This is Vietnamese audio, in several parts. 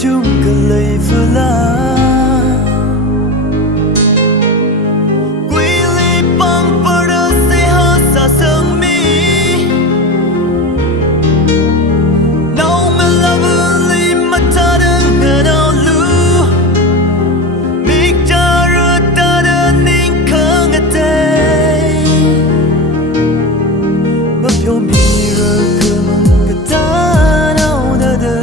chung cả lời vừa la quy ly băng bờ đơ sẽ hơ xa sương mi nâu ngờ là vừa ly mà ta đừng ngờ đâu lu mi cha rơ ta đơn nín khờ ngờ tê mà phiêu mi rơ cơ mong ngờ ta nào đơ đơ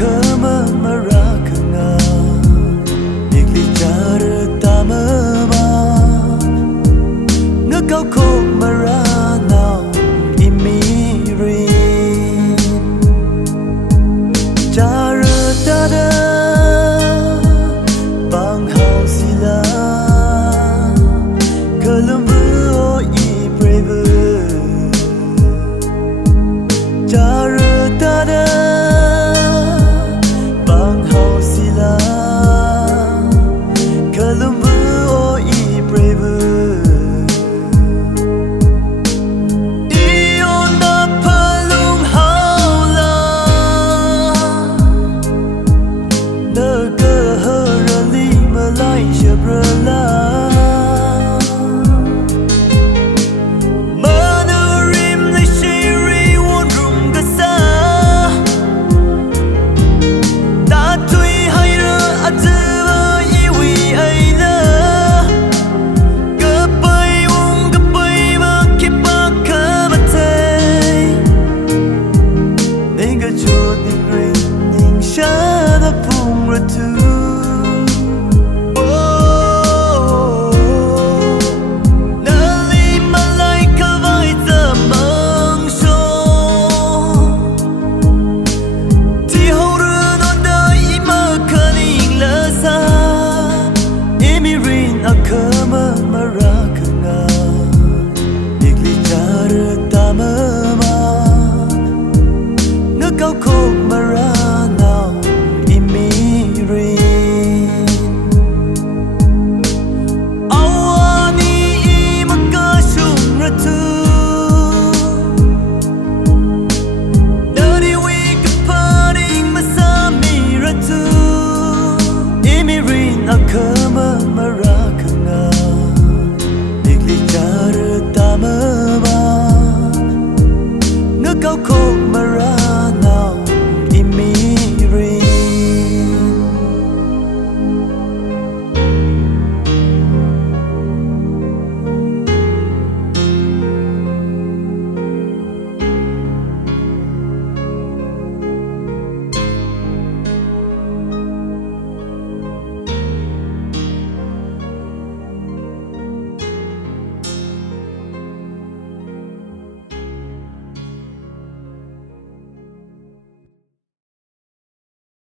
Kama marakanga Nikli cara tamama Ngakau ko marakanga